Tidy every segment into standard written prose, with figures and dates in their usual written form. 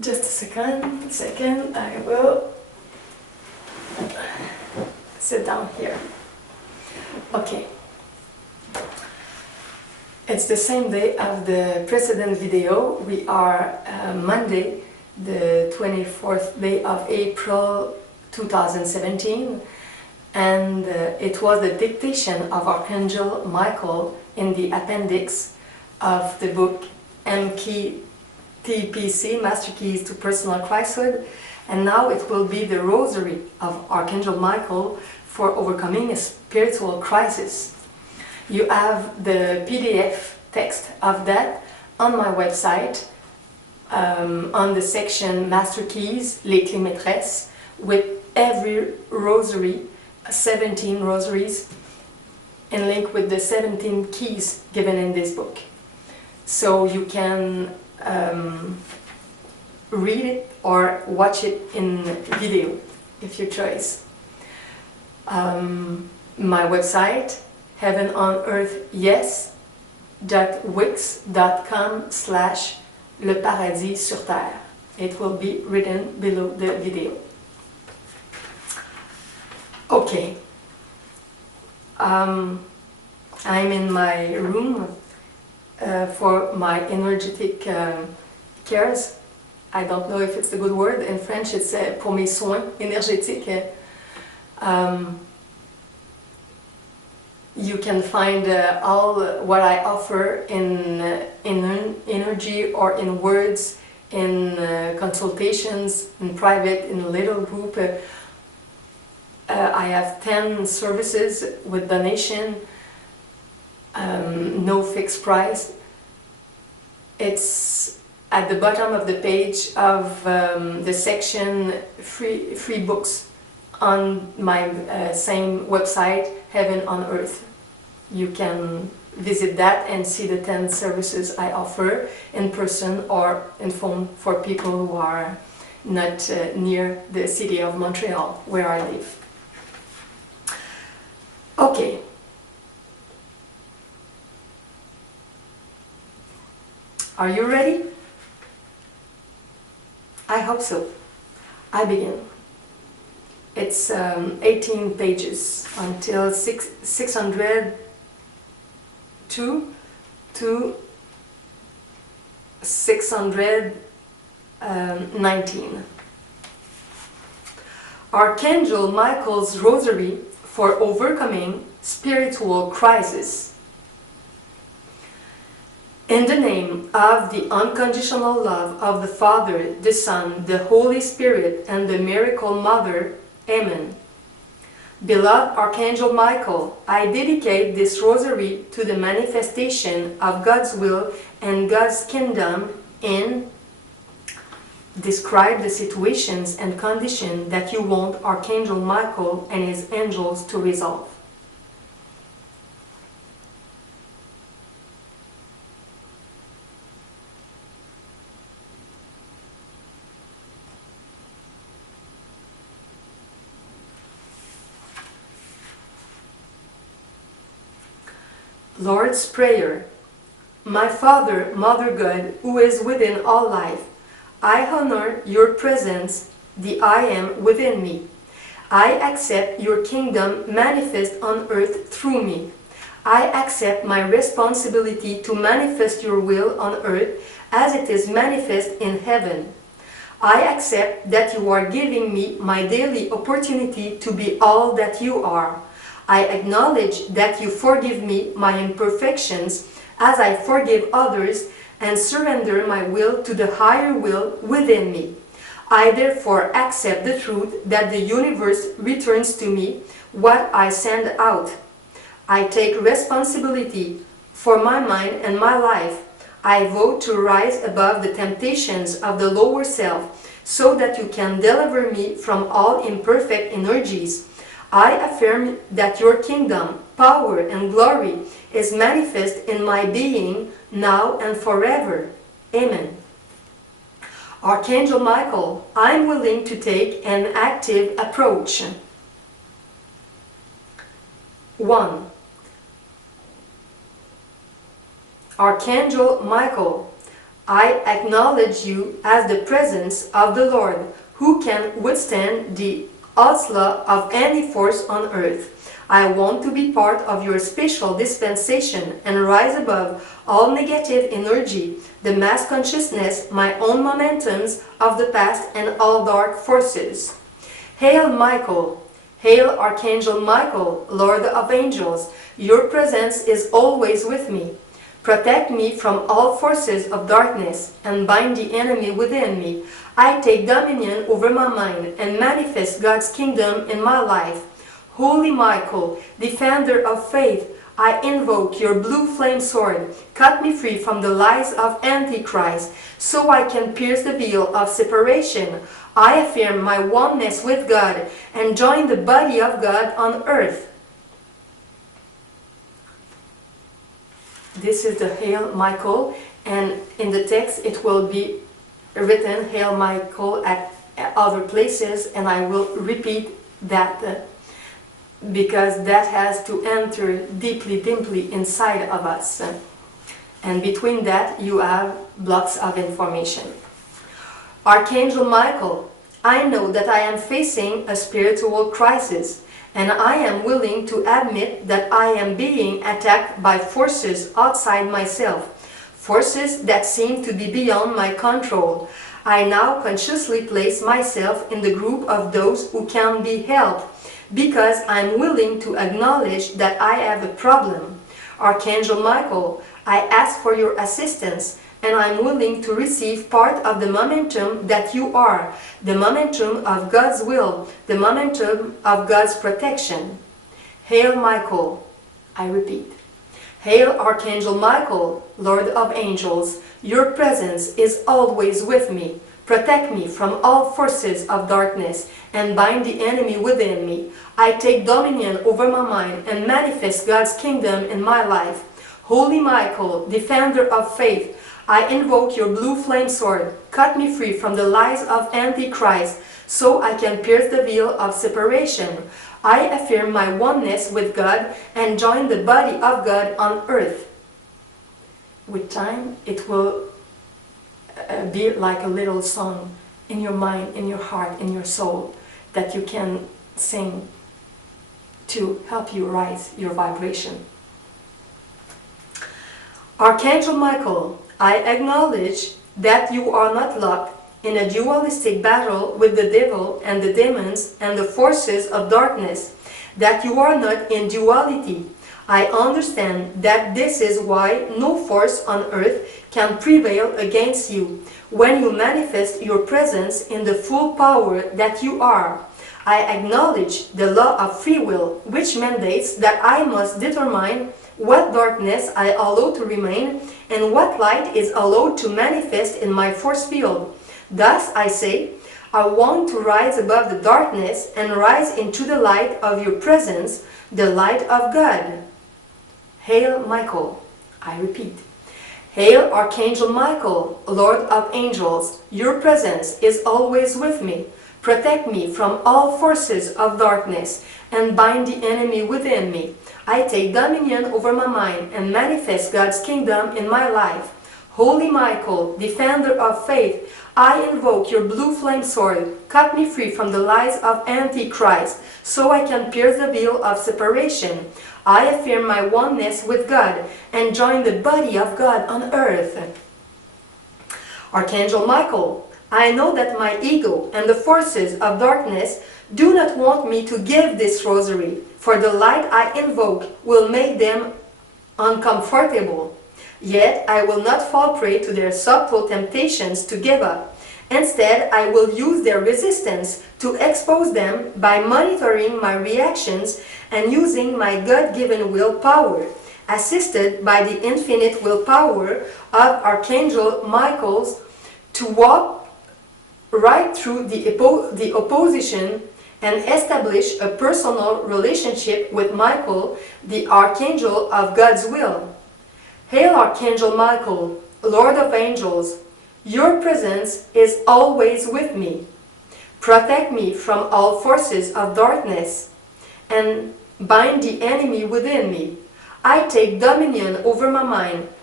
Just a second, I will sit down here. Okay. It's the same day of the precedent video. We are Monday, the 24th day of April 2017, and it was the dictation of Archangel Michael in the appendix of the book MKTPC, Master Keys to Personal Christhood, and now it will be the Rosary of Archangel Michael for overcoming a spiritual crisis. You have the PDF text of that on my website, on the section Master Keys, les clés maîtresses, with every rosary, 17 rosaries, and link with the 17 keys given in this book. So you can read it or watch it in video if you choose. My website, heavenonearthyes.wix.com/le-paradis-sur-terre. It will be written below the video. Okay. I'm in my room for my energetic cares. I don't know if it's the good word. In French it's pour mes soins énergétiques. You can find all what I offer in energy or in words, in consultations, in private, in a little group. I have 10 services with donation, no fixed price. It's at the bottom of the page of the section free books on my same website, Heaven on Earth. You can visit that and see the 10 services I offer in person or in phone for people who are not near the city of Montreal, where I live. Okay. Are you ready? I hope so. I begin. It's 18 pages until 602 to 619. Archangel Michael's Rosary for overcoming spiritual crisis. In the name of the unconditional love of the Father, the Son, the Holy Spirit, and the Miracle Mother, Amen. Beloved Archangel Michael, I dedicate this rosary to the manifestation of God's will and God's kingdom in. Describe the situations and conditions that you want Archangel Michael and his angels to resolve. Lord's Prayer. My Father, Mother God, who is within all life, I honor your presence, the I am within me. I accept your kingdom manifest on earth through me. I accept my responsibility to manifest your will on earth as it is manifest in heaven. I accept that you are giving me my daily opportunity to be all that you are. I acknowledge that you forgive me my imperfections as I forgive others and surrender my will to the higher will within me. I therefore accept the truth that the universe returns to me what I send out. I take responsibility for my mind and my life. I vote to rise above the temptations of the lower self so that you can deliver me from all imperfect energies. I affirm that your kingdom, power, and glory is manifest in my being now and forever. Amen. Archangel Michael, I am willing to take an active approach. 1. Archangel Michael, I acknowledge you as the presence of the Lord, who can withstand the onslaught of any force on earth. I want to be part of your special dispensation and rise above all negative energy, the mass consciousness, my own momentums of the past, and all dark forces. Hail Michael! Hail Archangel Michael, Lord of Angels! Your presence is always with me. Protect me from all forces of darkness and bind the enemy within me. I take dominion over my mind and manifest God's kingdom in my life. Holy Michael, defender of faith, I invoke your blue flame sword. Cut me free from the lies of Antichrist, so I can pierce the veil of separation. I affirm my oneness with God and join the body of God on earth. This is the Hail Michael, and in the text it will be written Hail Michael at other places, and I will repeat that because that has to enter deeply inside of us. And between that you have blocks of information. Archangel Michael, I know that I am facing a spiritual crisis, and I am willing to admit that I am being attacked by forces outside myself, forces that seem to be beyond my control. I now consciously place myself in the group of those who can be helped, because I'm willing to acknowledge that I have a problem. Archangel Michael, I ask for your assistance, and I'm willing to receive part of the momentum that you are, the momentum of God's will, the momentum of God's protection. Hail Michael, I repeat. Hail Archangel Michael, Lord of Angels, your presence is always with me. Protect me from all forces of darkness and bind the enemy within me. I take dominion over my mind and manifest God's kingdom in my life. Holy Michael, defender of faith, I invoke your blue flame sword. Cut me free from the lies of Antichrist, so I can pierce the veil of separation. I affirm my oneness with God and join the body of God on earth. With time, it will be like a little song in your mind, in your heart, in your soul, that you can sing to help you rise your vibration. Archangel Michael, I acknowledge that you are not locked in a dualistic battle with the devil and the demons and the forces of darkness, that you are not in duality. I understand that this is why no force on earth can prevail against you when you manifest your presence in the full power that you are. I acknowledge the law of free will, which mandates that I must determine what darkness I allow to remain and what light is allowed to manifest in my force field. Thus I say, I want to rise above the darkness and rise into the light of your presence, the light of God. Hail Michael, I repeat. Hail Archangel Michael, Lord of Angels, your presence is always with me. Protect me from all forces of darkness and bind the enemy within me. I take dominion over my mind and manifest God's kingdom in my life. Holy Michael, defender of faith, I invoke your blue flame sword. Cut me free from the lies of Antichrist, so I can pierce the veil of separation. I affirm my oneness with God and join the body of God on earth. Archangel Michael, I know that my ego and the forces of darkness do not want me to give this rosary, for the light I invoke will make them uncomfortable. Yet I will not fall prey to their subtle temptations to give up. Instead, I will use their resistance to expose them by monitoring my reactions and using my God-given willpower, assisted by the infinite willpower of Archangel Michael, to walk right through the opposition and establish a personal relationship with Michael, the Archangel of God's will. Hail Archangel Michael, Lord of Angels, your presence is always with me. Protect me from all forces of darkness and bind the enemy within me. I take dominion over my mind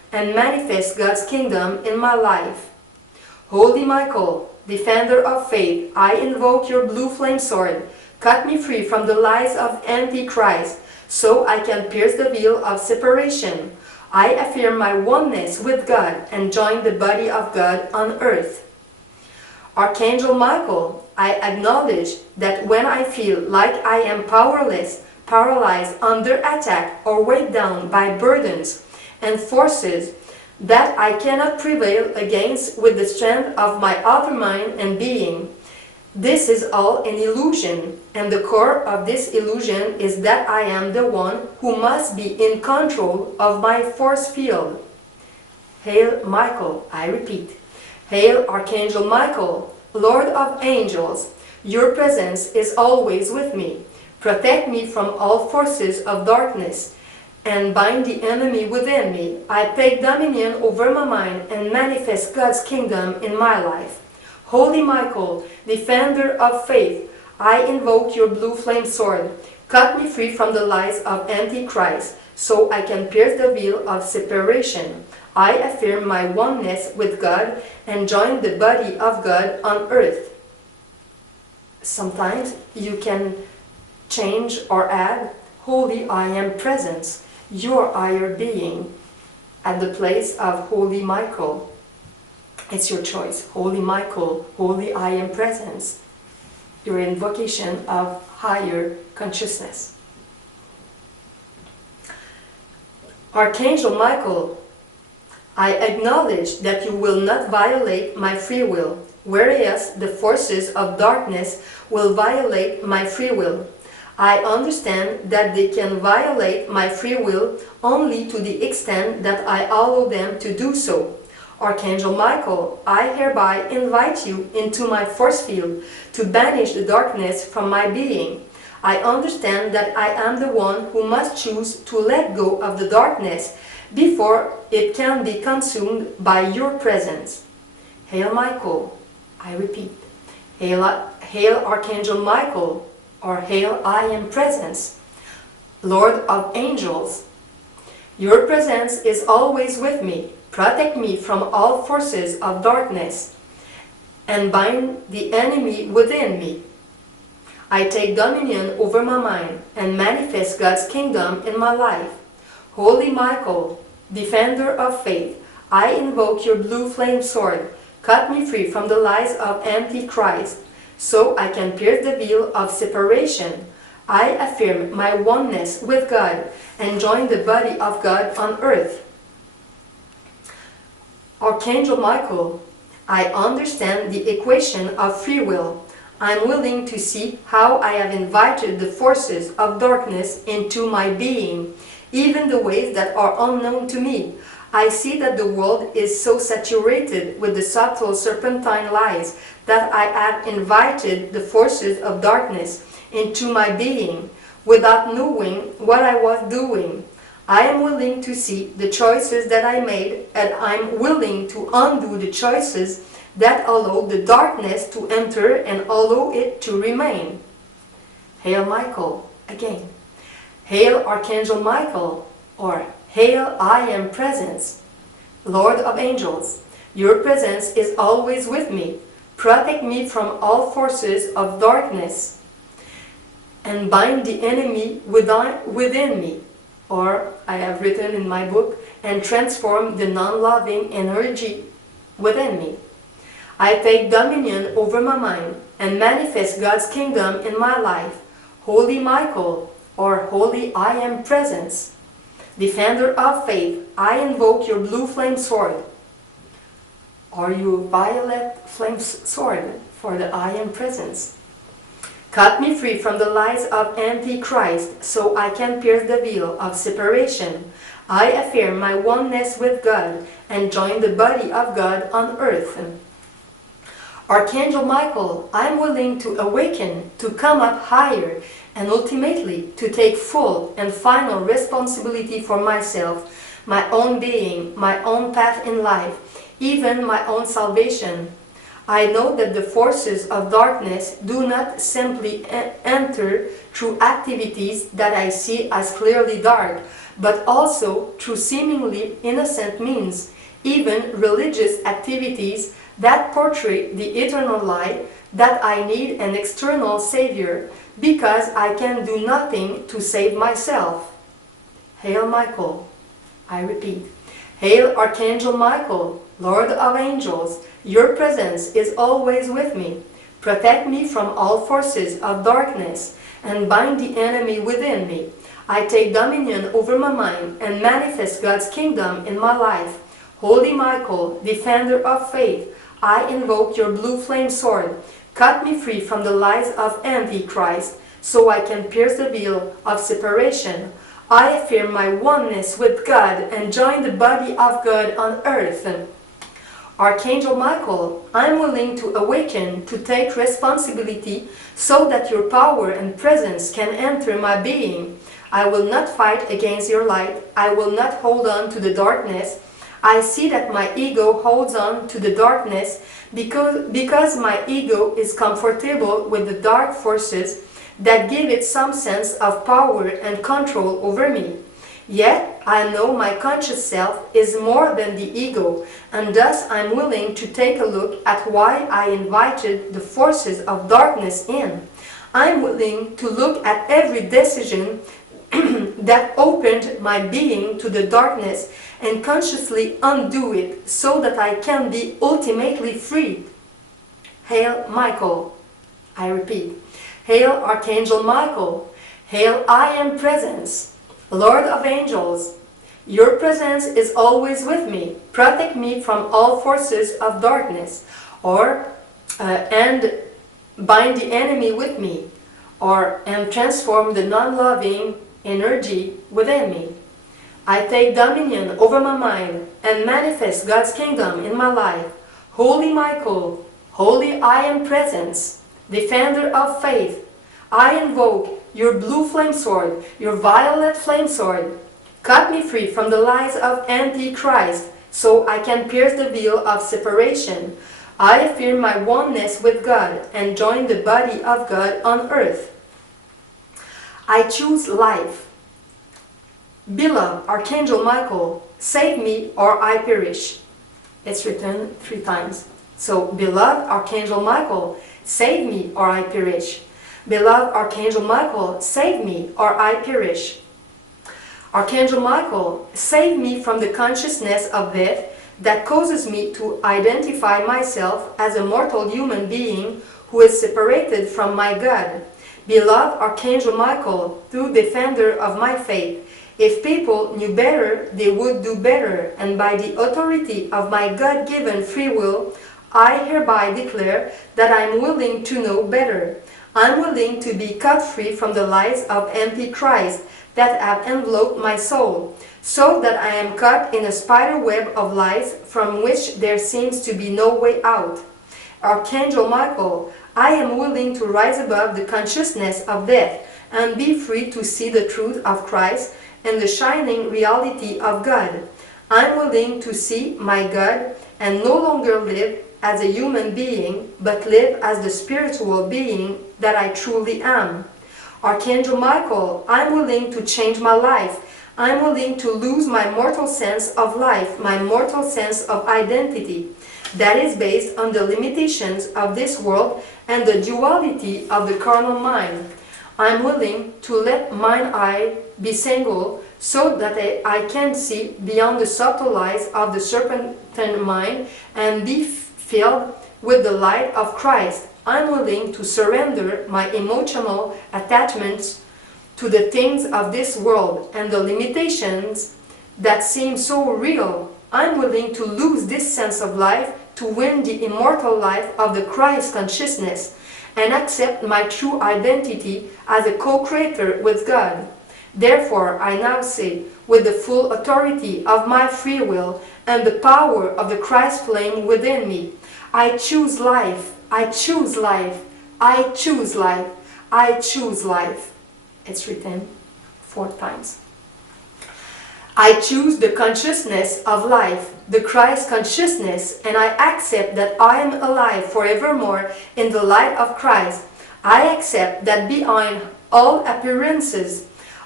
and manifest God's kingdom in my life. Holy Michael, defender of faith, I invoke your blue flame sword. Cut me free from the lies of Antichrist, so I can pierce the veil of separation. I affirm my oneness with God and join the body of God on earth. Archangel Michael, I acknowledge that when I feel like I am powerless, paralyzed, under attack, or weighed down by burdens and forces that I cannot prevail against with the strength of my outer mind and being, this is all an illusion, and the core of this illusion is that I am the one who must be in control of my force field. Hail Michael, I repeat. Hail Archangel Michael, Lord of angels, your presence is always with me. Protect me from all forces of darkness and bind the enemy within me. I take dominion over my mind and manifest God's kingdom in my life. Holy Michael, defender of faith, I invoke your blue flame sword. Cut me free from the lies of Antichrist, so I can pierce the veil of separation. I affirm my oneness with God and join the body of God on earth. Sometimes you can change or add Holy I Am Presence, your higher being, at the place of Holy Michael. It's your choice. Holy Michael, Holy I Am Presence, your invocation of higher consciousness. Archangel Michael, I acknowledge that you will not violate my free will, whereas the forces of darkness will violate my free will. I understand that they can violate my free will only to the extent that I allow them to do so. Archangel Michael, I hereby invite you into my force field to banish the darkness from my being. I understand that I am the one who must choose to let go of the darkness before it can be consumed by your presence. Hail Michael, I repeat. Hail Archangel Michael, or Hail I Am Presence, Lord of angels. Your presence is always with me. Protect me from all forces of darkness and bind the enemy within me. I take dominion over my mind and manifest God's kingdom in my life. Holy Michael, defender of faith, I invoke your blue flame sword. Cut me free from the lies of Antichrist, so I can pierce the veil of separation. I affirm my oneness with God and join the body of God on earth. Archangel Michael, I understand the equation of free will. I'm willing to see how I have invited the forces of darkness into my being, even the ways that are unknown to me. I see that the world is so saturated with the subtle serpentine lies that I have invited the forces of darkness into my being without knowing what I was doing. I am willing to see the choices that I made, and I'm willing to undo the choices that allow the darkness to enter and allow it to remain. Hail Michael, again. Hail Archangel Michael, or Hail I Am Presence, Lord of angels. Your presence is always with me. Protect me from all forces of darkness and bind the enemy within me. Or, I have written in my book, and transform the non-loving energy within me. I take dominion over my mind and manifest God's kingdom in my life. Holy Michael, or Holy I Am Presence, defender of faith, I invoke your blue flame sword, or your violet flame sword for the I Am Presence. Cut me free from the lies of Antichrist, so I can pierce the veil of separation. I affirm my oneness with God and join the body of God on earth. Archangel Michael, I am willing to awaken, to come up higher, and ultimately to take full and final responsibility for myself, my own being, my own path in life, even my own salvation. I know that the forces of darkness do not simply enter through activities that I see as clearly dark, but also through seemingly innocent means, even religious activities that portray the eternal lie that I need an external savior because I can do nothing to save myself. Hail Michael. I repeat. Hail Archangel Michael, Lord of Angels, your presence is always with me. Protect me from all forces of darkness and bind the enemy within me. I take dominion over my mind and manifest God's kingdom in my life. Holy Michael, defender of faith, I invoke your blue flame sword. Cut me free from the lies of Antichrist, so I can pierce the veil of separation. I affirm my oneness with God and join the body of God on earth. Archangel Michael, I am willing to awaken to take responsibility so that your power and presence can enter my being. I will not fight against your light. I will not hold on to the darkness. I see that my ego holds on to the darkness because my ego is comfortable with the dark forces that give it some sense of power and control over me. Yet I know my conscious self is more than the ego, and thus I'm willing to take a look at why I invited the forces of darkness in. I'm willing to look at every decision that opened my being to the darkness and consciously undo it so that I can be ultimately freed. Hail Michael. I repeat. Hail Archangel Michael. Hail I Am Presence. Lord of Angels, your presence is always with me. Protect me from all forces of darkness, and bind the enemy with me, and transform the non-loving energy within me. I take dominion over my mind and manifest God's kingdom in my life. Holy Michael, holy I Am Presence, defender of faith, I invoke your blue flame sword, your violet flame sword. Cut me free from the lies of Antichrist, so I can pierce the veil of separation. I affirm my oneness with God and join the body of God on earth. I choose life. Beloved Archangel Michael, save me or I perish. It's written 3 times. So, beloved Archangel Michael, save me or I perish. Beloved Archangel Michael, save me or I perish. Archangel Michael, save me from the consciousness of death that causes me to identify myself as a mortal human being who is separated from my God. Beloved Archangel Michael, true defender of my faith, if people knew better, they would do better, and by the authority of my God-given free will, I hereby declare that I am willing to know better. I'm willing to be cut free from the lies of Antichrist that have enveloped my soul, so that I am caught in a spider web of lies from which there seems to be no way out. Archangel Michael, I am willing to rise above the consciousness of death and be free to see the truth of Christ and the shining reality of God. I'm willing to see my God and no longer live as a human being, but live as the spiritual being that I truly am. Archangel Michael, I'm willing to change my life. I'm willing to lose my mortal sense of life, my mortal sense of identity. That is based on the limitations of this world and the duality of the carnal mind. I'm willing to let mine eye be single so that I can see beyond the subtle lies of the serpentine mind and be filled with the light of Christ. I'm willing to surrender my emotional attachments to the things of this world and the limitations that seem so real. I'm willing to lose this sense of life to win the immortal life of the Christ consciousness and accept my true identity as a co-creator with God. Therefore, I now say, with the full authority of my free will and the power of the Christ flame within me, I choose life, I choose life, I choose life, I choose life. It's written 4 times. I choose the consciousness of life, the Christ consciousness, and I accept that I am alive forevermore in the light of Christ. I accept that behind all appearances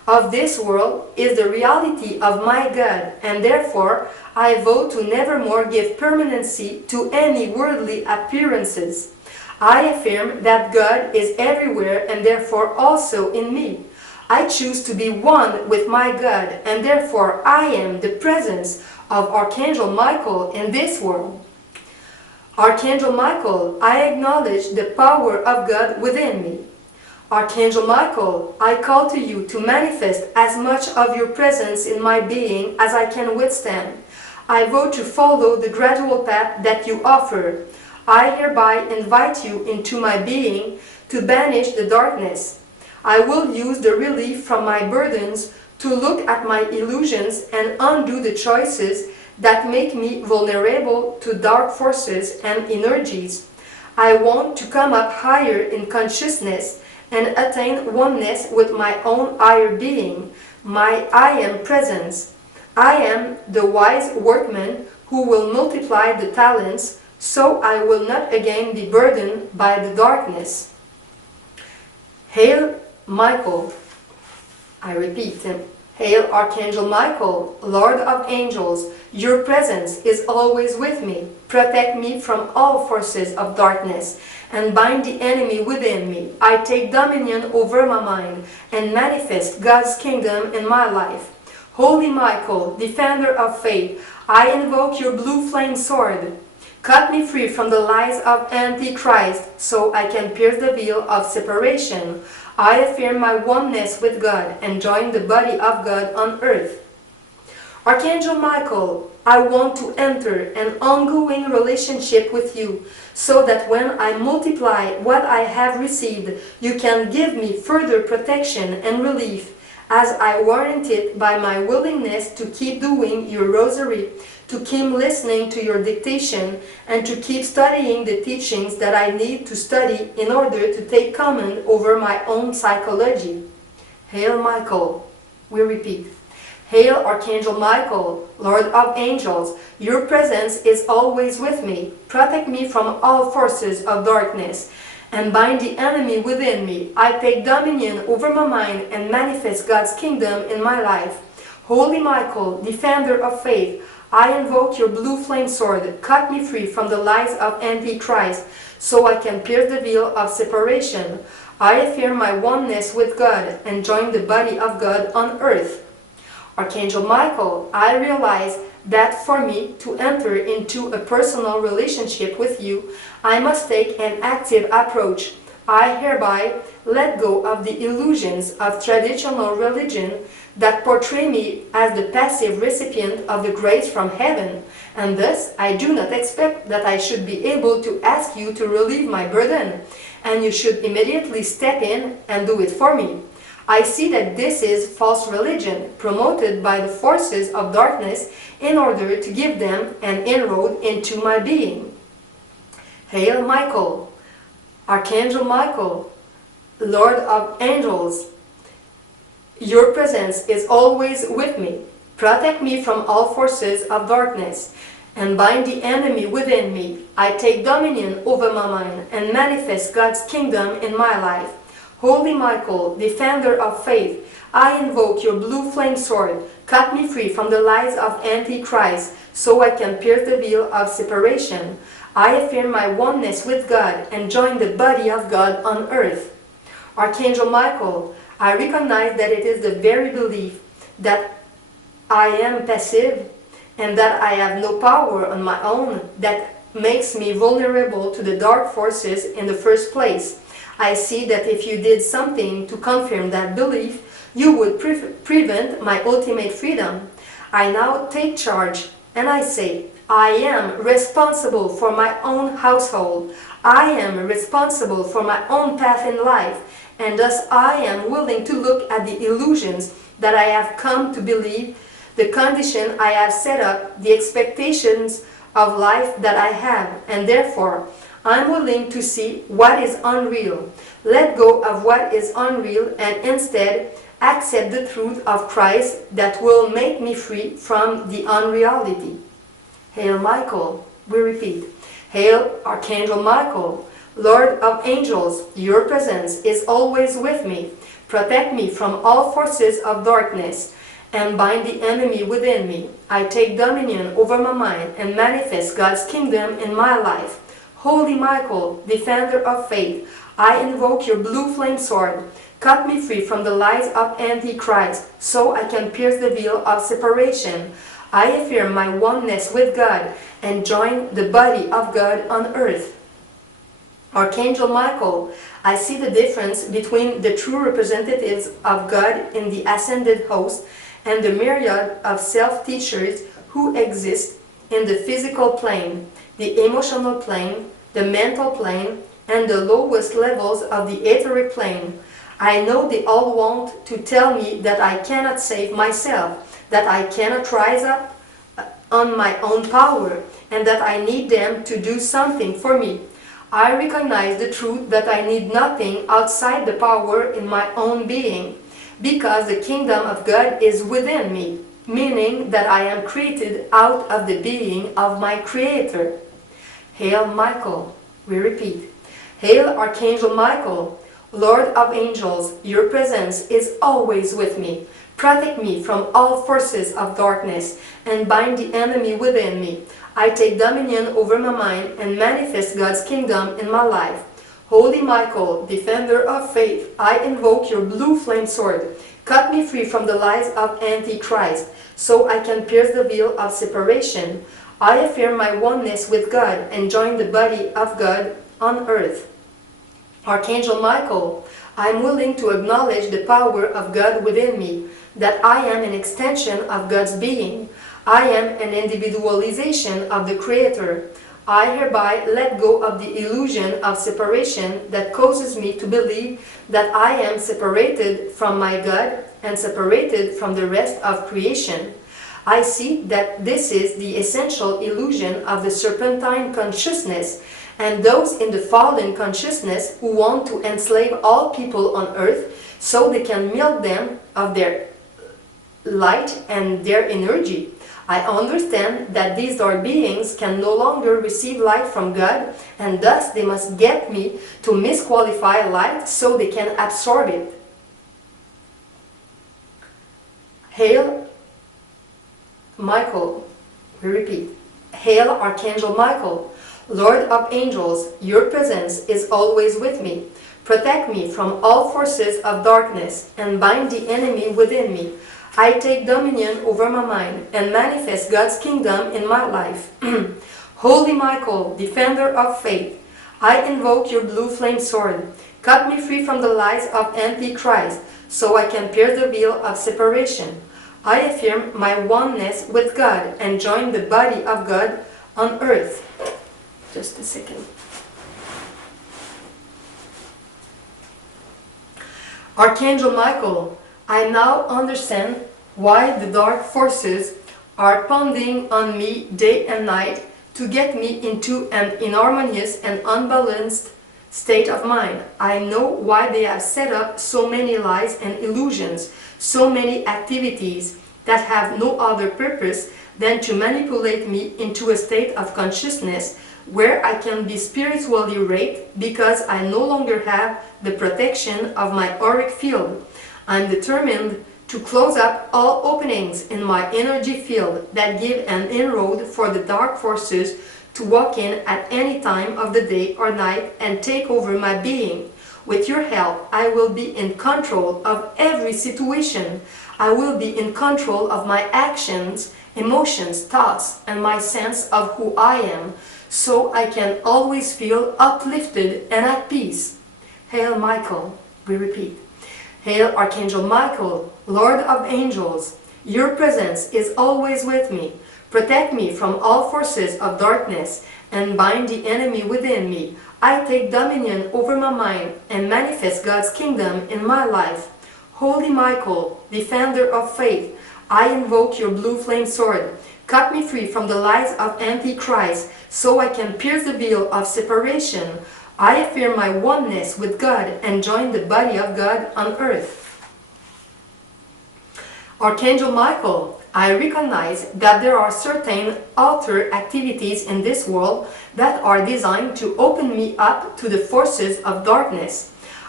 of this world is the reality of my God, and therefore I vow to nevermore give permanency to any worldly appearances. I affirm that God is everywhere and therefore also in me. I choose to be one with my God, and therefore I am the presence of Archangel Michael in this world. Archangel Michael, I acknowledge the power of God within me. Archangel Michael, I call to you to manifest as much of your presence in my being as I can withstand. I vow to follow the gradual path that you offer. I hereby invite you into my being to banish the darkness. I will use the relief from my burdens to look at my illusions and undo the choices that make me vulnerable to dark forces and energies. I want to come up higher in consciousness and attain oneness with my own higher being, my I am presence. I am the wise workman who will multiply the talents, so I will not again be burdened by the darkness. Hail Michael. I repeat, Hail Archangel Michael, Lord of Angels, your presence is always with me. Protect me from all forces of darkness and bind the enemy within me. I take dominion over my mind and manifest God's kingdom in my life. Holy Michael, defender of faith, I invoke your blue flame sword. Cut me free from the lies of Antichrist so I can pierce the veil of separation. I affirm my oneness with God and join the body of God on earth. Archangel Michael, I want to enter an ongoing relationship with you so that when I multiply what I have received, you can give me further protection and relief, as I warrant it by my willingness to keep doing your rosary, to keep listening to your dictation, and to keep studying the teachings that I need to study in order to take command over my own psychology. Hail Michael. We repeat. Hail Archangel Michael, Lord of Angels, your presence is always with me. Protect me from all forces of darkness and bind the enemy within me. I take dominion over my mind and manifest God's kingdom in my life. Holy Michael, defender of faith, I invoke your blue flame sword. Cut me free from the lies of Antichrist so I can pierce the veil of separation. I affirm my oneness with God and join the body of God on earth. Archangel Michael, I realize that for me to enter into a personal relationship with you, I must take an active approach. I hereby let go of the illusions of traditional religion that portray me as the passive recipient of the grace from heaven, and thus I do not expect that I should be able to ask you to relieve my burden, and you should immediately step in and do it for me. I see that this is false religion, promoted by the forces of darkness in order to give them an inroad into my being. Hail Michael, Archangel Michael, Lord of Angels, your presence is always with me. Protect me from all forces of darkness and bind the enemy within me. I take dominion over my mind and manifest God's kingdom in my life. Holy Michael, defender of faith, I invoke your blue flame sword. Cut me free from the lies of Antichrist so I can pierce the veil of separation. I affirm my oneness with God and join the body of God on earth. Archangel Michael, I recognize that it is the very belief that I am passive and that I have no power on my own that makes me vulnerable to the dark forces in the first place. I see that if you did something to confirm that belief, you would prevent my ultimate freedom. I now take charge and I say, I am responsible for my own household. I am responsible for my own path in life, and thus I am willing to look at the illusions that I have come to believe, the condition I have set up, the expectations of life that I have, and therefore I'm willing to see what is unreal, let go of what is unreal, and instead accept the truth of Christ that will make me free from the unreality. Hail Michael, we repeat. Hail Archangel Michael, Lord of Angels, your presence is always with me. Protect me from all forces of darkness and bind the enemy within me. I take dominion over my mind and manifest God's kingdom in my life. Holy Michael, defender of faith, I invoke your blue flame sword. Cut me free from the lies of Antichrist, so I can pierce the veil of separation. I affirm my oneness with God and join the body of God on earth. Archangel Michael, I see the difference between the true representatives of God in the ascended host and the myriad of self-teachers who exist in the physical plane, the emotional plane, the mental plane, and the lowest levels of the etheric plane. I know they all want to tell me that I cannot save myself, that I cannot rise up on my own power, and that I need them to do something for me. I recognize the truth that I need nothing outside the power in my own being, because the kingdom of God is within me, meaning that I am created out of the being of my Creator. Hail Michael, we repeat. Hail Archangel Michael, Lord of angels, your presence is always with me. Protect me from all forces of darkness and bind the enemy within me. I take dominion over my mind and manifest God's kingdom in my life. Holy Michael, defender of faith, I invoke your blue flame sword. Cut me free from the lies of Antichrist, so I can pierce the veil of separation. I affirm my oneness with God and join the body of God on earth. Archangel Michael, I am willing to acknowledge the power of God within me, that I am an extension of God's being. I am an individualization of the Creator. I hereby let go of the illusion of separation that causes me to believe that I am separated from my God and separated from the rest of creation. I see that this is the essential illusion of the serpentine consciousness, and those in the fallen consciousness who want to enslave all people on earth so they can milk them of their light and their energy. I understand that these dark beings can no longer receive light from God, and thus they must get me to misqualify light so they can absorb it. Hail Michael, we repeat. Hail Archangel Michael, Lord of angels, your presence is always with me. Protect me from all forces of darkness and bind the enemy within me. I take dominion over my mind and manifest God's kingdom in my life. Holy Michael, defender of faith, I invoke your blue flame sword. Cut me free from the lies of Antichrist, so I can pierce the veil of separation. I affirm my oneness with God and join the body of God on earth. Just a second. Archangel Michael, I now understand why the dark forces are pounding on me day and night to get me into an inharmonious and unbalanced state of mind. I know why they have set up so many lies and illusions, so many activities that have no other purpose than to manipulate me into a state of consciousness where I can be spiritually raped because I no longer have the protection of my auric field. I'm determined to close up all openings in my energy field that give an inroad for the dark forces to walk in at any time of the day or night and take over my being. With your help, I will be in control of every situation. I will be in control of my actions, emotions, thoughts, and my sense of who I am, so I can always feel uplifted and at peace. Hail Michael, we repeat. Hail Archangel Michael, Lord of angels, your presence is always with me. Protect me from all forces of darkness and bind the enemy within me. I take dominion over my mind and manifest God's kingdom in my life. Holy Michael, defender of faith, I invoke your blue flame sword. Cut me free from the lies of Antichrist so I can pierce the veil of separation. I affirm my oneness with God and join the body of God on earth. Archangel Michael, I recognize that there are certain outer activities in this world that are designed to open me up to the forces of darkness.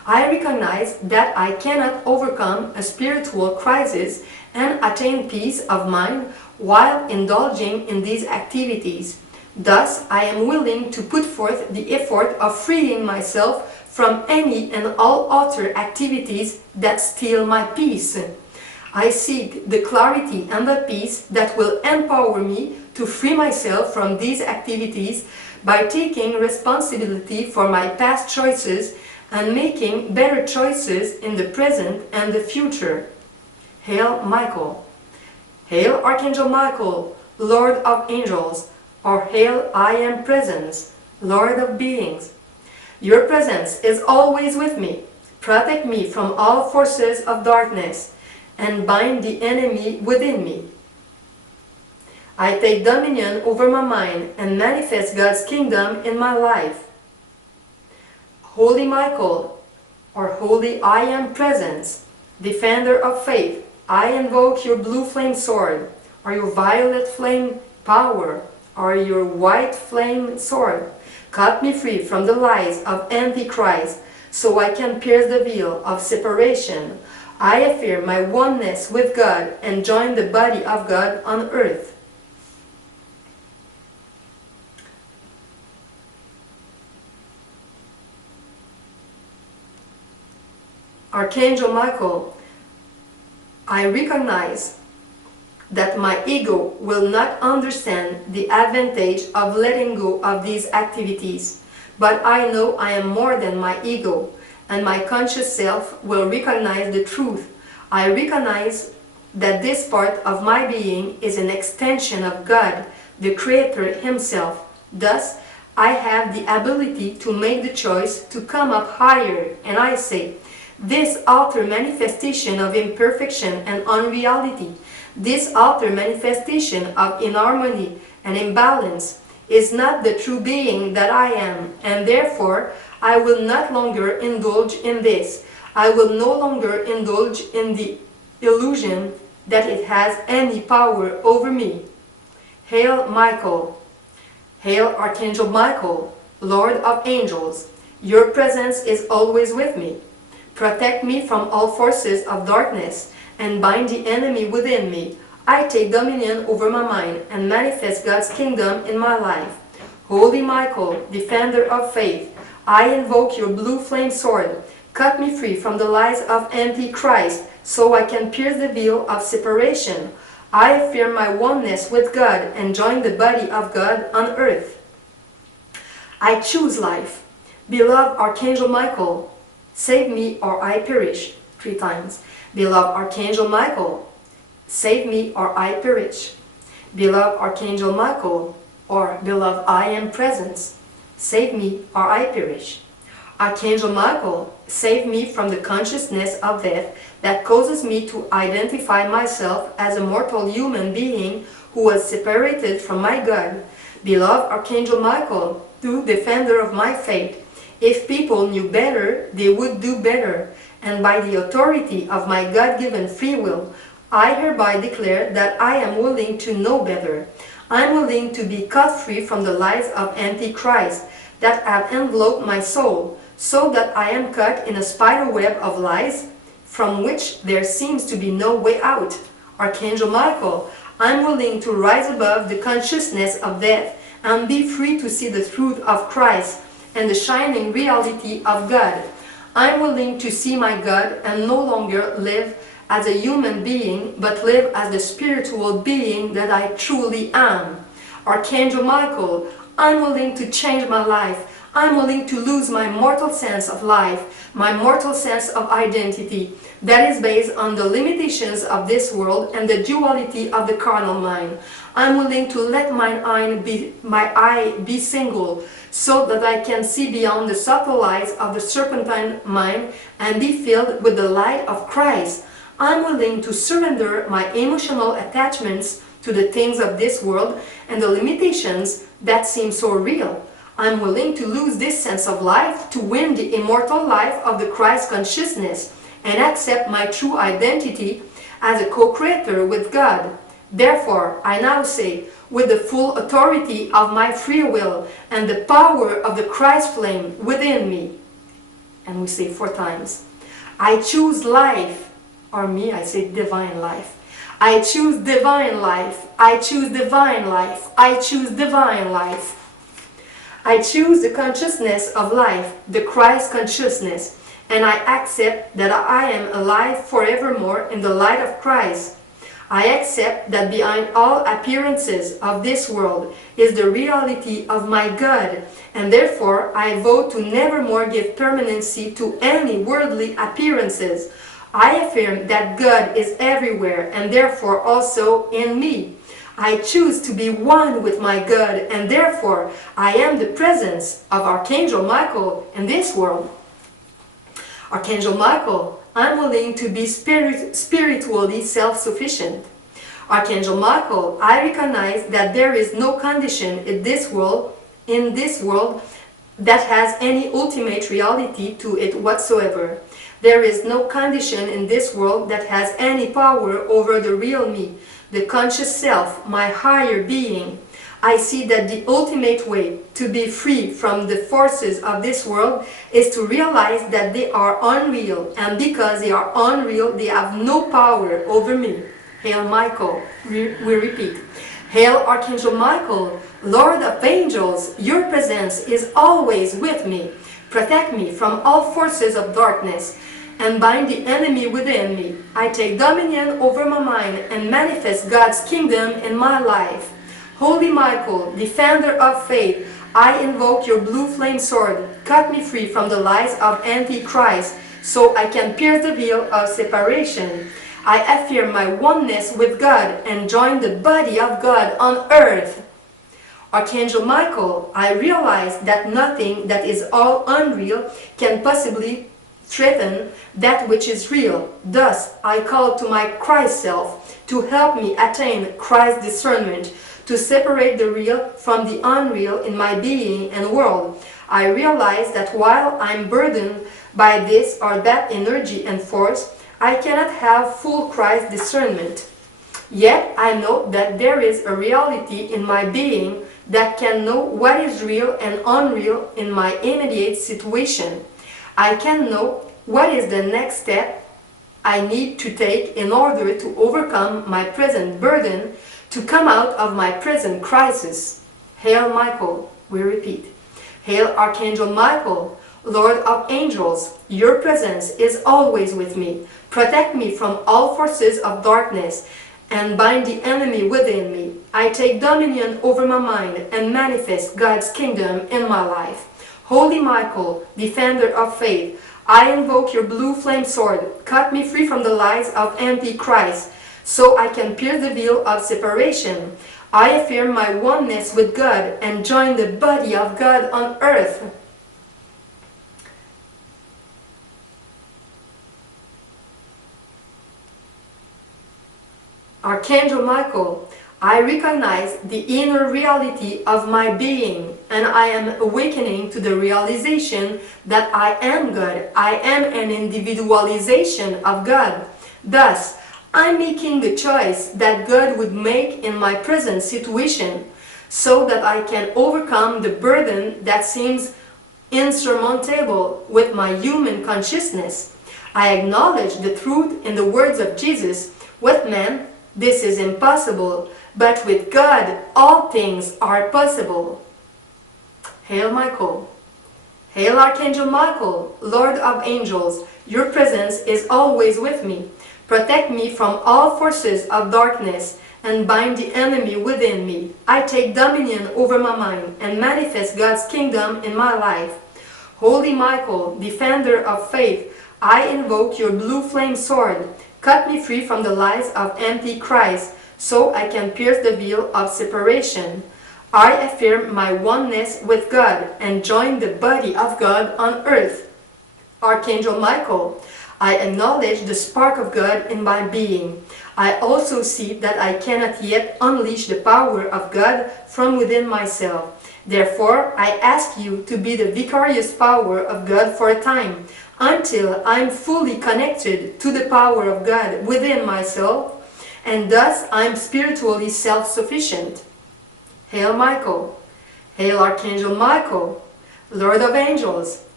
I recognize that I cannot overcome a spiritual crisis and attain peace of mind while indulging in these activities. Thus, I am willing to put forth the effort of freeing myself from any and all other activities that steal my peace. I seek the clarity and the peace that will empower me to free myself from these activities by taking responsibility for my past choices and making better choices in the present and the future. Hail Michael. Hail Archangel Michael, Lord of Angels, or Hail I Am Presence, Lord of Beings. Your presence is always with me. Protect me from all forces of darkness and bind the enemy within me. I take dominion over my mind and manifest God's kingdom in my life. Holy Michael, or Holy I Am Presence, Defender of Faith, I invoke your blue flame sword, or your violet flame power, or your white flame sword. Cut me free from the lies of Antichrist, so I can pierce the veil of separation. I affirm my oneness with God and join the body of God on earth. Archangel Michael, I recognize that my ego will not understand the advantage of letting go of these activities, but I know I am more than my ego, and my conscious self will recognize the truth. I recognize that this part of my being is an extension of God, the Creator Himself. Thus, I have the ability to make the choice to come up higher, and I say, this outer manifestation of imperfection and unreality, this outer manifestation of inharmony and imbalance, is not the true being that I am, and therefore I will not longer indulge in this. I will no longer indulge in the illusion that it has any power over me. Hail Michael. Hail Archangel Michael, Lord of Angels. Your presence is always with me. Protect me from all forces of darkness and bind the enemy within me. I take dominion over my mind and manifest God's kingdom in my life. Holy Michael, Defender of Faith, I invoke your blue flame sword. Cut me free from the lies of Antichrist, so I can pierce the veil of separation. I affirm my oneness with God and join the body of God on earth. I choose life. Beloved Archangel Michael, save me or I perish. 3 times. Beloved Archangel Michael, save me or I perish. Beloved Archangel Michael, or beloved I Am Presence, save me or I perish. Archangel Michael, save me from the consciousness of death that causes me to identify myself as a mortal human being who was separated from my God. Beloved Archangel Michael, the defender of my faith, if people knew better, they would do better, and by the authority of my God-given free will, I hereby declare that I am willing to know better. I am willing to be cut free from the lies of Antichrist that have enveloped my soul, so that I am caught in a spider web of lies from which there seems to be no way out. Archangel Michael, I am willing to rise above the consciousness of death and be free to see the truth of Christ and the shining reality of God. I am willing to see my God and no longer live as a human being, but live as the spiritual being that I truly am. Archangel Michael, I'm willing to change my life. I'm willing to lose my mortal sense of life, my mortal sense of identity that is based on the limitations of this world and the duality of the carnal mind. I'm willing to let my eye be single, so that I can see beyond the subtle lies of the serpentine mind and be filled with the light of Christ. I'm willing to surrender my emotional attachments to the things of this world and the limitations that seem so real. I'm willing to lose this sense of life to win the immortal life of the Christ consciousness and accept my true identity as a co-creator with God. Therefore, I now say, with the full authority of my free will and the power of the Christ flame within me, and we say 4 times. I choose life, or me, I say divine life. I choose divine life. I choose divine life. I choose divine life. I choose the consciousness of life, the Christ consciousness, and I accept that I am alive forevermore in the light of Christ. I accept that behind all appearances of this world is the reality of my God, and therefore I vote to nevermore give permanency to any worldly appearances. I affirm that God is everywhere and therefore also in me. I choose to be one with my God, and therefore I am the presence of Archangel Michael in this world. Archangel Michael, I'm willing to be spiritually self-sufficient. Archangel Michael, I recognize that there is no condition in this world that has any ultimate reality to it whatsoever. There is no condition in this world that has any power over the real me, the conscious self, my higher being. I see that the ultimate way to be free from the forces of this world is to realize that they are unreal, and because they are unreal, they have no power over me. Hail Michael, we repeat. Hail Archangel Michael, Lord of Angels, your presence is always with me. Protect me from all forces of darkness and bind the enemy within me. I take dominion over my mind and manifest God's kingdom in my life. Holy Michael, defender of faith, I invoke your blue flame sword. Cut me free from the lies of Antichrist so I can pierce the veil of separation. I affirm my oneness with God and join the body of God on earth. Archangel Michael, I realize that nothing that is all unreal can possibly threaten that which is real. Thus, I call to my Christ self to help me attain Christ's discernment, to separate the real from the unreal in my being and world. I realize that while I'm burdened by this or that energy and force, I cannot have full Christ discernment. Yet I know that there is a reality in my being that can know what is real and unreal in my immediate situation. I can know what is the next step I need to take in order to overcome my present burden, to come out of my present crisis. Hail Michael, we repeat. Hail Archangel Michael, Lord of Angels, your presence is always with me. Protect me from all forces of darkness and bind the enemy within me. I take dominion over my mind and manifest God's kingdom in my life. Holy Michael, defender of faith, I invoke your blue flame sword. Cut me free from the lies of Antichrist so I can pierce the veil of separation. I affirm my oneness with God and join the body of God on earth. Archangel Michael, I recognize the inner reality of my being, and I am awakening to the realization that I am God. I am an individualization of God. Thus, I'm making the choice that God would make in my present situation, so that I can overcome the burden that seems insurmountable with my human consciousness. I acknowledge the truth in the words of Jesus, with man, this is impossible, but with God, all things are possible. Hail Michael. Hail Archangel Michael, Lord of Angels, your presence is always with me. Protect me from all forces of darkness and bind the enemy within me. I take dominion over my mind and manifest God's kingdom in my life. Holy Michael, defender of faith, I invoke your blue flame sword. Cut me free from the lies of Antichrist so I can pierce the veil of separation. I affirm my oneness with God and join the body of God on earth. Archangel Michael, I acknowledge the spark of God in my being. I also see that I cannot yet unleash the power of God from within myself. Therefore, I ask you to be the vicarious power of God for a time, until I'm fully connected to the power of God within myself, and thus I'm spiritually self-sufficient. Hail Michael. Hail Archangel Michael, Lord of Angels,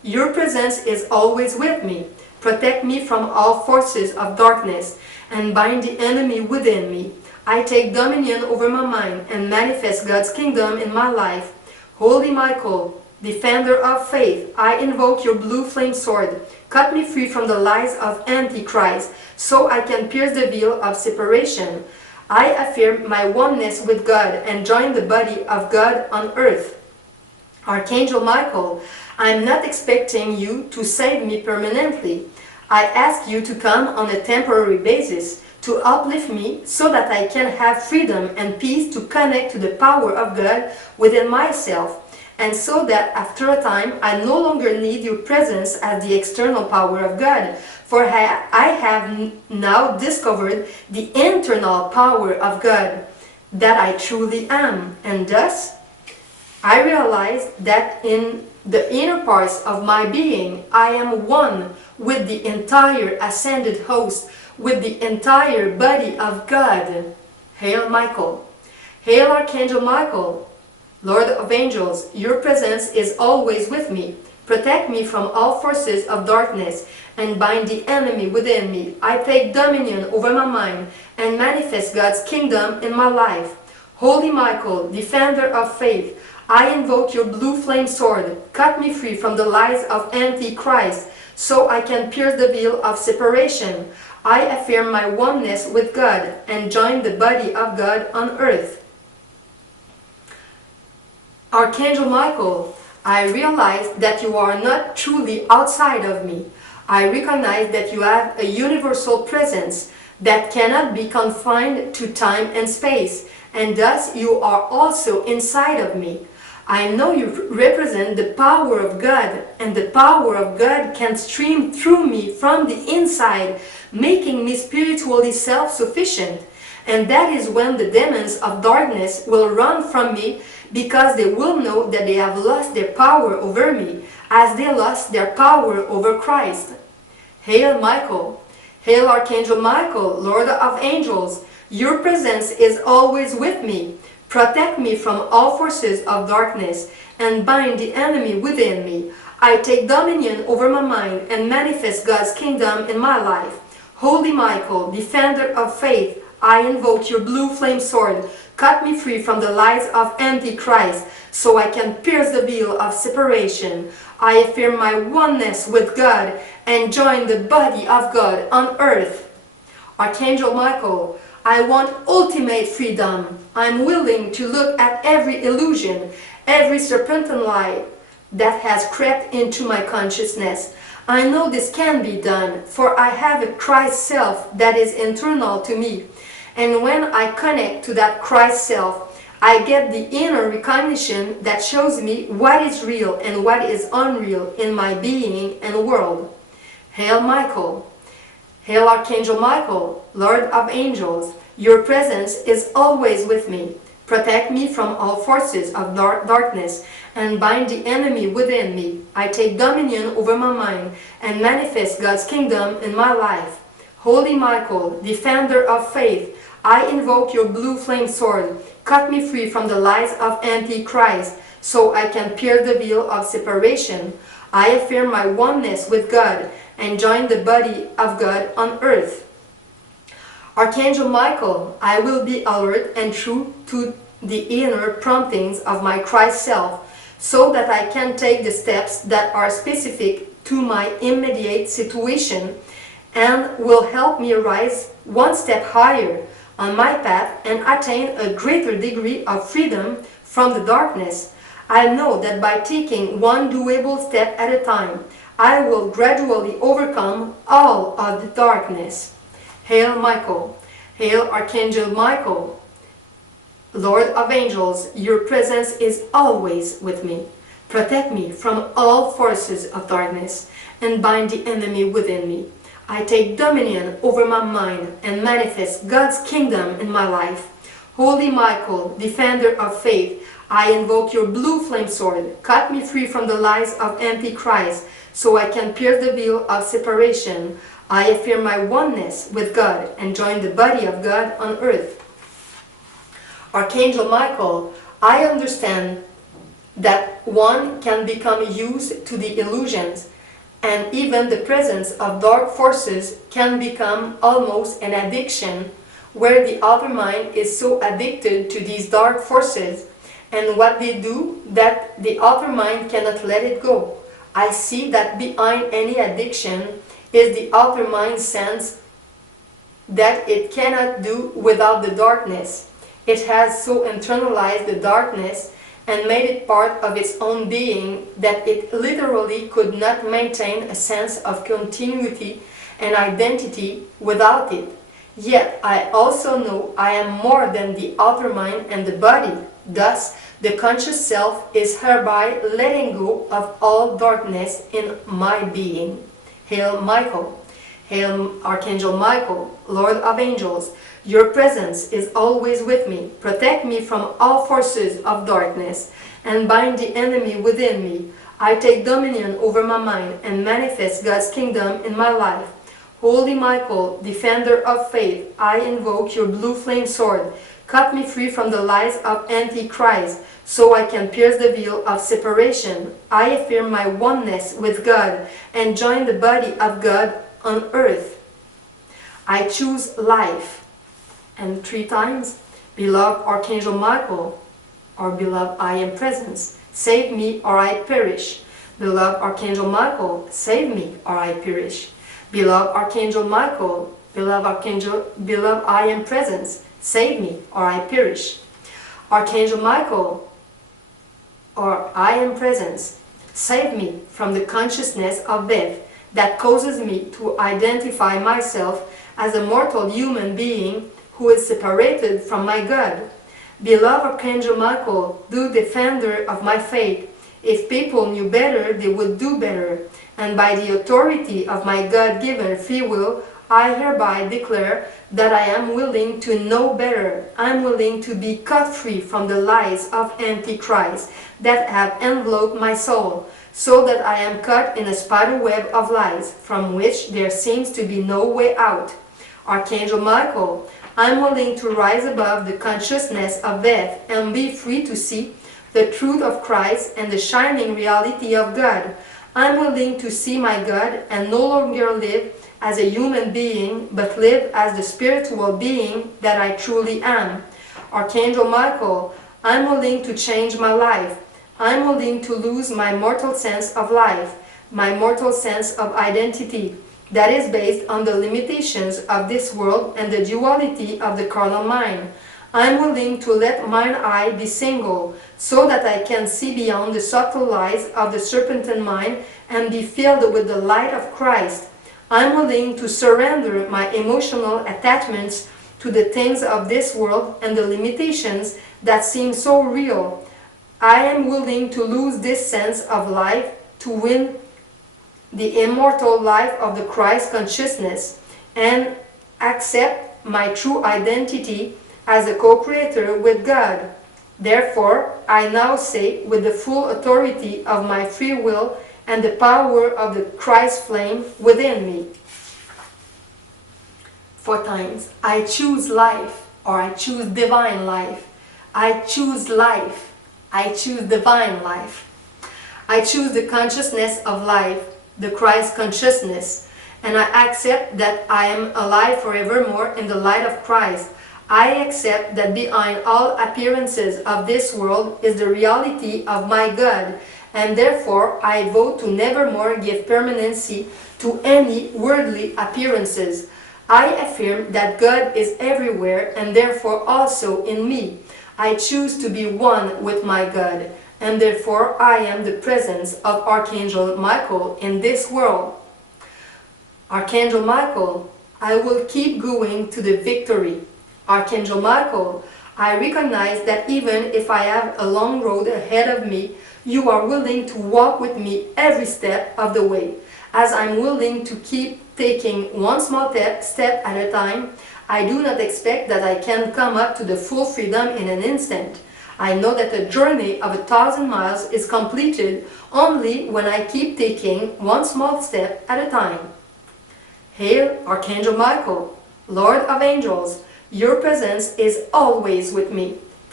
your presence is always with me. Protect me from all forces of darkness, and bind the enemy within me. I take dominion over my mind and manifest God's kingdom in my life. Holy Michael, defender of faith, I invoke your blue flame sword. Cut me free from the lies of Antichrist, so I can pierce the veil of separation. I affirm my oneness with God and join the body of God on earth. Archangel Michael, I am not expecting you to save me permanently. I ask you to come on a temporary basis to uplift me so that I can have freedom and peace to connect to the power of God within myself, and so that after a time I no longer need your presence as the external power of God, for I have now discovered the internal power of God, that I truly am, and thus I realize that in the inner parts of my being I am one with the entire ascended host, with the entire body of God. Hail Michael! Hail Archangel Michael! Lord of angels, your presence is always with me. Protect me from all forces of darkness and bind the enemy within me. I take dominion over my mind and manifest God's kingdom in my life. Holy Michael, defender of faith, I invoke your blue flame sword. Cut me free from the lies of Antichrist, so I can pierce the veil of separation. I affirm my oneness with God and join the body of God on earth. Archangel Michael, I realize that you are not truly outside of me. I recognize that you have a universal presence that cannot be confined to time and space, and thus you are also inside of me. I know you represent the power of God, and the power of God can stream through me from the inside, making me spiritually self-sufficient. And that is when the demons of darkness will run from me, because they will know that they have lost their power over me, as they lost their power over Christ. Hail Michael! Hail Archangel Michael, Lord of angels! Your presence is always with me. Protect me from all forces of darkness and bind the enemy within me. I take dominion over my mind and manifest God's kingdom in my life. Holy Michael, defender of faith, I invoke your blue flame sword. Cut me free from the lies of Antichrist, so I can pierce the veil of separation. I affirm my oneness with God and join the body of God on earth. Archangel Michael, I want ultimate freedom. I'm willing to look at every illusion, every serpentine lie that has crept into my consciousness. I know this can be done, for I have a Christ self that is internal to me. And when I connect to that Christ self, I get the inner recognition that shows me what is real and what is unreal in my being and world. Hail Michael! Hail Archangel Michael, Lord of angels, your presence is always with me. Protect me from all forces of darkness and bind the enemy within me. I take dominion over my mind and manifest God's kingdom in my life. Holy Michael, defender of faith, I invoke your blue flame sword. Cut me free from the lies of Antichrist, so I can pierce the veil of separation. I affirm my oneness with God and join the body of God on earth. Archangel Michael, I will be alert and true to the inner promptings of my Christ self, so that I can take the steps that are specific to my immediate situation and will help me rise one step higher on my path and attain a greater degree of freedom from the darkness. I know that by taking one doable step at a time, I will gradually overcome all of the darkness. Hail Michael! Hail Archangel Michael! Lord of angels, your presence is always with me. Protect me from all forces of darkness and bind the enemy within me. I take dominion over my mind and manifest God's kingdom in my life. Holy Michael, defender of faith, I invoke your blue flame sword. Cut me free from the lies of Antichrist, so I can pierce the veil of separation. I affirm my oneness with God and join the body of God on earth. Archangel Michael, I understand that one can become used to the illusions, and even the presence of dark forces can become almost an addiction, where the outer mind is so addicted to these dark forces and what they do that the outer mind cannot let it go. I see that behind any addiction is the outer mind's sense that it cannot do without the darkness. It has so internalized the darkness and made it part of its own being that it literally could not maintain a sense of continuity and identity without it. Yet I also know I am more than the outer mind and the body. Thus, the conscious self is hereby letting go of all darkness in my being. Hail Michael. Hail Archangel Michael, Lord of Angels. Your presence is always with me. Protect me from all forces of darkness and bind the enemy within me. I take dominion over my mind and manifest God's kingdom in my life. Holy Michael, defender of faith, I invoke your blue flame sword. Cut me free from the lies of Antichrist, so I can pierce the veil of separation. I affirm my oneness with God and join the body of God on earth. I choose life. And 3 times, beloved Archangel Michael, or beloved I am presence, save me or I perish. Beloved Archangel Michael, save me or I perish. Beloved Archangel Michael, beloved I am presence, save me or I perish. Archangel Michael, or I am presence, save me from the consciousness of death that causes me to identify myself as a mortal human being who is separated from my God. Beloved Archangel Michael, the defender of my faith, if people knew better, they would do better. And by the authority of my God-given free will, I hereby declare that I am willing to know better. I am willing to be cut free from the lies of Antichrist that have enveloped my soul, so that I am caught in a spider web of lies, from which there seems to be no way out. Archangel Michael, I am willing to rise above the consciousness of death and be free to see the truth of Christ and the shining reality of God. I am willing to see my God and no longer live as a human being, but live as the spiritual being that I truly am. Archangel Michael, I am willing to change my life. I am willing to lose my mortal sense of life, my mortal sense of identity, that is based on the limitations of this world and the duality of the carnal mind. I am willing to let mine eye be single, so that I can see beyond the subtle lies of the serpentine mind and be filled with the light of Christ. I am willing to surrender my emotional attachments to the things of this world and the limitations that seem so real. I am willing to lose this sense of life to win the immortal life of the Christ consciousness and accept my true identity as a co-creator with God. Therefore, I now say with the full authority of my free will and the power of the Christ flame within me. 4 times. I choose life, or I choose divine life. I choose life. I choose divine life. I choose the consciousness of life, the Christ consciousness, and I accept that I am alive forevermore in the light of Christ. I accept that behind all appearances of this world is the reality of my God, and therefore I vote to nevermore give permanency to any worldly appearances. I affirm that God is everywhere and therefore also in me. I choose to be one with my God, and therefore I am the presence of Archangel Michael in this world. Archangel Michael, I will keep going to the victory. Archangel Michael, I recognize that even if I have a long road ahead of me, you are willing to walk with me every step of the way. As I'm willing to keep taking one small step at a time, I do not expect that I can come up to the full freedom in an instant. I know that a journey of 1,000 miles is completed only when I keep taking one small step at a time. Hail, Archangel Michael, Lord of Angels, your presence is always with me.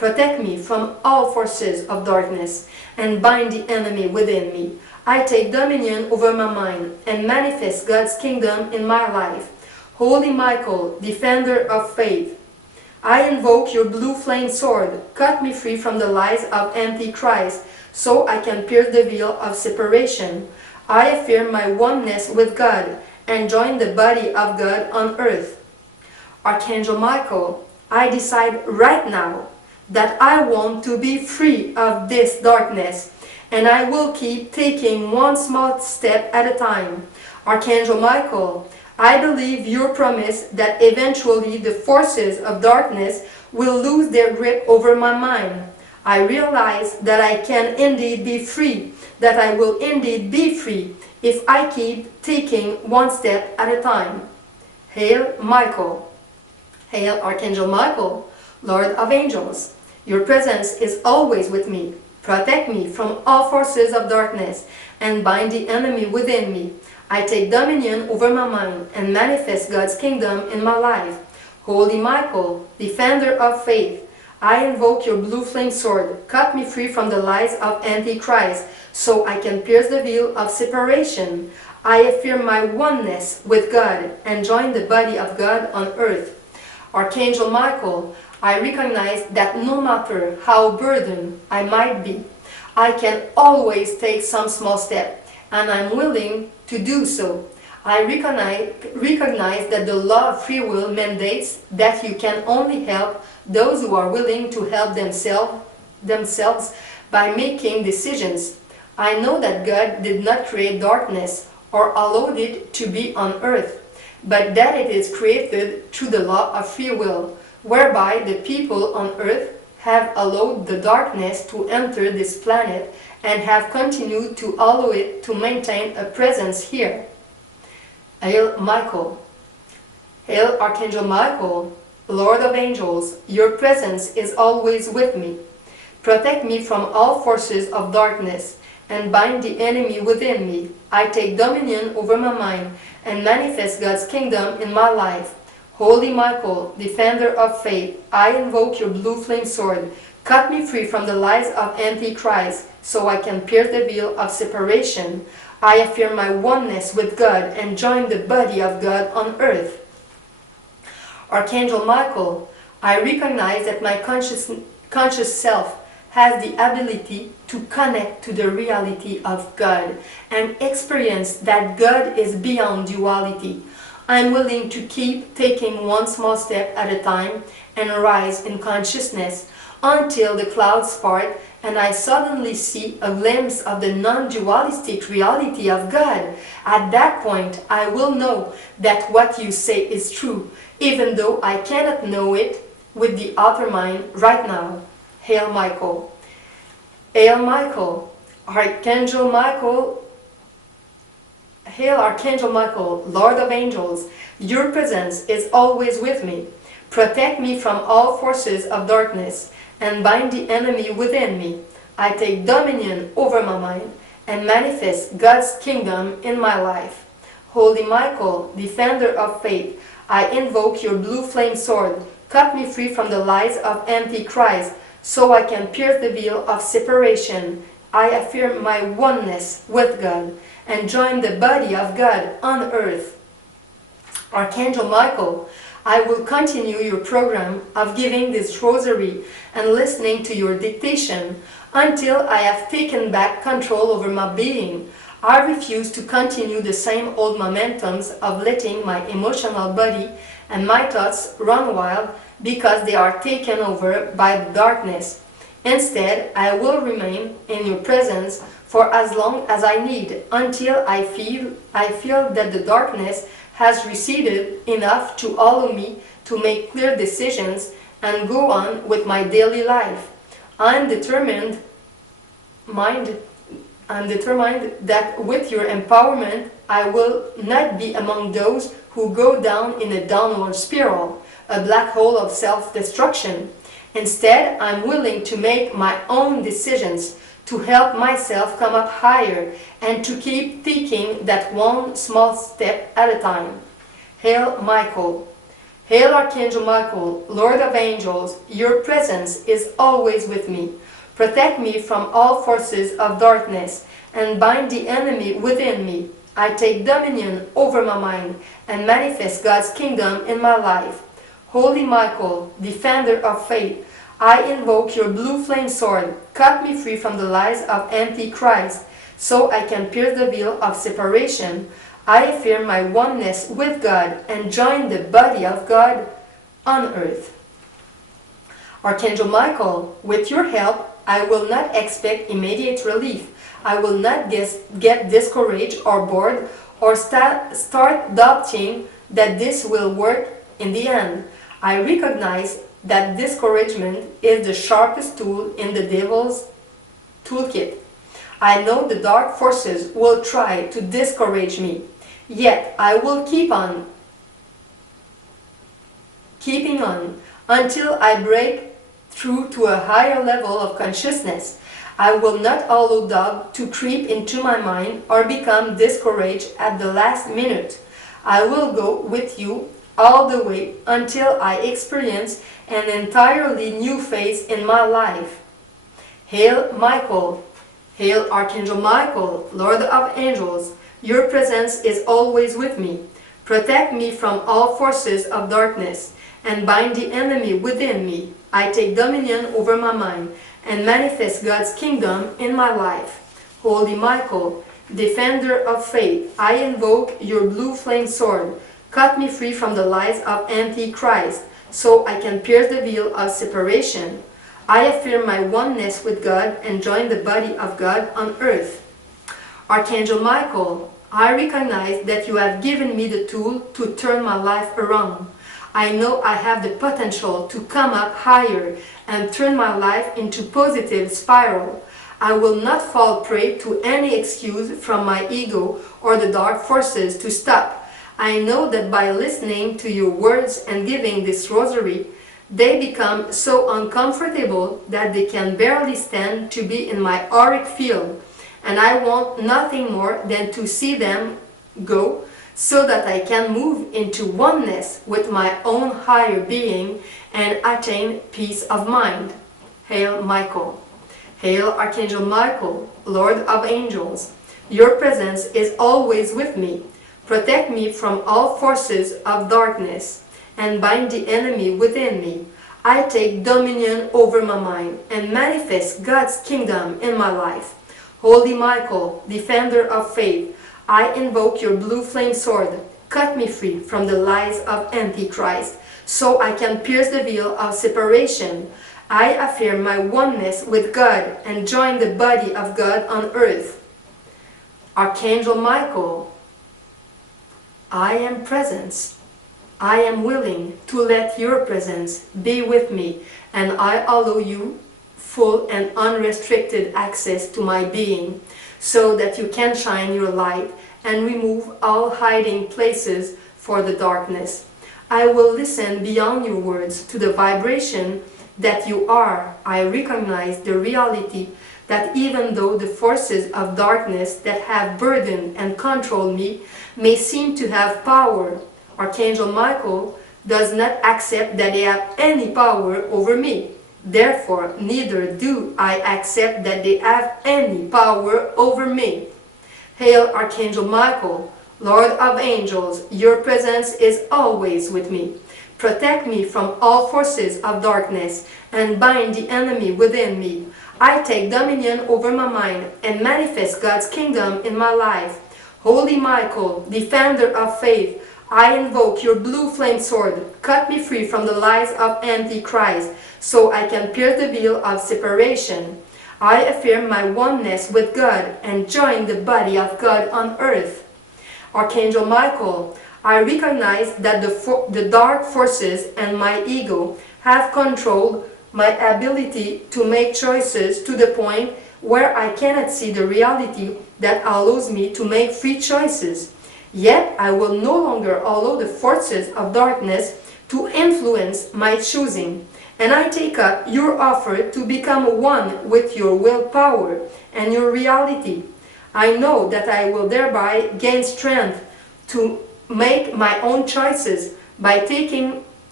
Protect me from all forces of darkness, and bind the enemy within me. I take dominion over my mind, and manifest God's kingdom in my life. Holy Michael, defender of faith, I invoke your blue flame sword. Cut me free from the lies of Antichrist, so I can pierce the veil of separation. I affirm my oneness with God, and join the body of God on earth. Archangel Michael, I decide right now that I want to be free of this darkness, and I will keep taking one small step at a time. Archangel Michael, I believe your promise that eventually the forces of darkness will lose their grip over my mind. I realize that I can indeed be free, that I will indeed be free if I keep taking one step at a time. Hail Michael. Hail Archangel Michael, Lord of Angels. Your presence is always with me. Protect me from all forces of darkness, and bind the enemy within me. I take dominion over my mind, and manifest God's kingdom in my life. Holy Michael, defender of faith, I invoke your blue flame sword. Cut me free from the lies of Antichrist, so I can pierce the veil of separation. I affirm my oneness with God, and join the body of God on earth. Archangel Michael, I recognize that no matter how burdened I might be, I can always take some small step, and I'm willing to do so. I recognize that the law of free will mandates that you can only help those who are willing to help themselves by making decisions. I know that God did not create darkness or allowed it to be on earth, but that it is created through the law of free will, whereby the people on earth have allowed the darkness to enter this planet and have continued to allow it to maintain a presence here. Hail Michael. Hail Archangel Michael, Lord of Angels, your presence is always with me. Protect me from all forces of darkness, and bind the enemy within me. I take dominion over my mind, and manifest God's kingdom in my life. Holy Michael, defender of faith, I invoke your blue flame sword. Cut me free from the lies of Antichrist, so I can pierce the veil of separation. I affirm my oneness with God, and join the body of God on earth. Archangel Michael, I recognize that my conscious self has the ability to connect to the reality of God and experience that God is beyond duality. I'm willing to keep taking one small step at a time and rise in consciousness until the clouds part and I suddenly see a glimpse of the non-dualistic reality of God. At that point, I will know that what you say is true, even though I cannot know it with the outer mind right now. Hail Michael. Hail Michael, Archangel Michael. Hail Archangel Michael, Lord of Angels, your presence is always with me. Protect me from all forces of darkness, and bind the enemy within me. I take dominion over my mind, and manifest God's kingdom in my life. Holy Michael, defender of faith, I invoke your blue flame sword. Cut me free from the lies of Antichrist, so I can pierce the veil of separation. I affirm my oneness with God, and join the body of God on earth. Archangel Michael, I will continue your program of giving this rosary and listening to your dictation until I have taken back control over my being. I refuse to continue the same old momentums of letting my emotional body and my thoughts run wild because they are taken over by the darkness. Instead, I will remain in your presence for as long as I need, until I feel that the darkness has receded enough to allow me to make clear decisions and go on with my daily life. I'm determined that with your empowerment, I will not be among those who go down in a downward spiral, a black hole of self-destruction. Instead, I'm willing to make my own decisions, to help myself come up higher, and to keep taking that one small step at a time. Hail Michael. Hail Archangel Michael, Lord of Angels, your presence is always with me. Protect me from all forces of darkness and bind the enemy within me. I take dominion over my mind and manifest God's kingdom in my life. Holy Michael, defender of faith, I invoke your blue flame sword. Cut me free from the lies of Antichrist, so I can pierce the veil of separation. I affirm my oneness with God and join the body of God on earth. Archangel Michael, with your help, I will not expect immediate relief. I will not get discouraged or bored or start doubting that this will work in the end. I recognize that discouragement is the sharpest tool in the devil's toolkit. I know the dark forces will try to discourage me, yet I will keeping on until I break through to a higher level of consciousness. I will not allow doubt to creep into my mind or become discouraged at the last minute. I will go with you all the way until I experience an entirely new phase in my life. Hail Michael, hail Archangel Michael, Lord of Angels, your presence is always with me. Protect me from all forces of darkness and bind the enemy within me. I take dominion over my mind and manifest God's kingdom in my life. Holy Michael, defender of faith, I invoke your blue flame sword. Cut me free from the lies of Antichrist, so I can pierce the veil of separation. I affirm my oneness with God and join the body of God on earth. Archangel Michael, I recognize that you have given me the tool to turn my life around. I know I have the potential to come up higher and turn my life into positive spiral. I will not fall prey to any excuse from my ego or the dark forces to stop. I know that by listening to your words and giving this rosary, they become so uncomfortable that they can barely stand to be in my auric field, and I want nothing more than to see them go so that I can move into oneness with my own higher being and attain peace of mind. Hail Michael. Hail Archangel Michael, Lord of Angels, your presence is always with me. Protect me from all forces of darkness and bind the enemy within me. I take dominion over my mind and manifest God's kingdom in my life. Holy Michael, defender of faith, I invoke your blue flame sword. Cut me free from the lies of Antichrist, so I can pierce the veil of separation. I affirm my oneness with God and join the body of God on earth. Archangel Michael, I am presence. I am willing to let your presence be with me, and I allow you full and unrestricted access to my being, so that you can shine your light and remove all hiding places for the darkness. I will listen beyond your words to the vibration that you are. I recognize the reality that even though the forces of darkness that have burdened and controlled me may seem to have power, Archangel Michael does not accept that they have any power over me. Therefore, neither do I accept that they have any power over me. Hail Archangel Michael, Lord of Angels, your presence is always with me. Protect me from all forces of darkness and bind the enemy within me. I take dominion over my mind and manifest God's kingdom in my life. Holy Michael, defender of faith, I invoke your blue flame sword. Cut me free from the lies of Antichrist, so I can pierce the veil of separation. I affirm my oneness with God and join the body of God on earth. Archangel Michael, I recognize that the dark forces and my ego have controlled my ability to make choices to the point where I cannot see the reality that allows me to make free choices. Yet I will no longer allow the forces of darkness to influence my choosing, and I take up your offer to become one with your willpower and your reality. I know that I will thereby gain strength to make my own choices by taking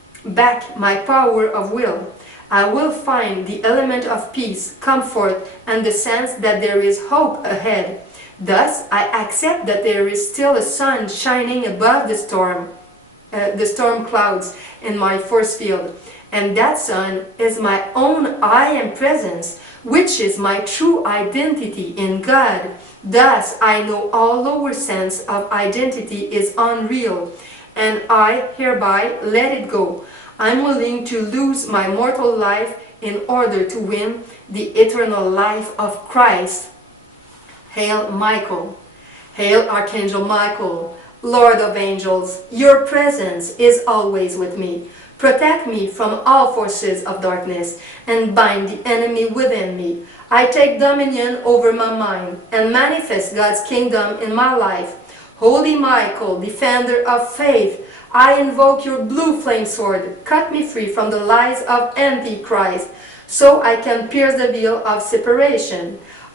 back my power of will. I will find the element of peace, comfort, and the sense that there is hope ahead. Thus, I accept that there is still a sun shining above the storm clouds in my force field, and that sun is my own I am presence, which is my true identity in God. Thus, I know all lower sense of identity is unreal, and I hereby let it go. I'm willing to lose my mortal life in order to win the eternal life of Christ. Hail Michael! Hail Archangel Michael, Lord of angels, your presence is always with me. Protect me from all forces of darkness and bind the enemy within me. I take dominion over my mind and manifest God's kingdom in my life. Holy Michael, defender of faith, I invoke your blue flame sword. Cut me free from the lies of Antichrist, so I can pierce the veil of separation.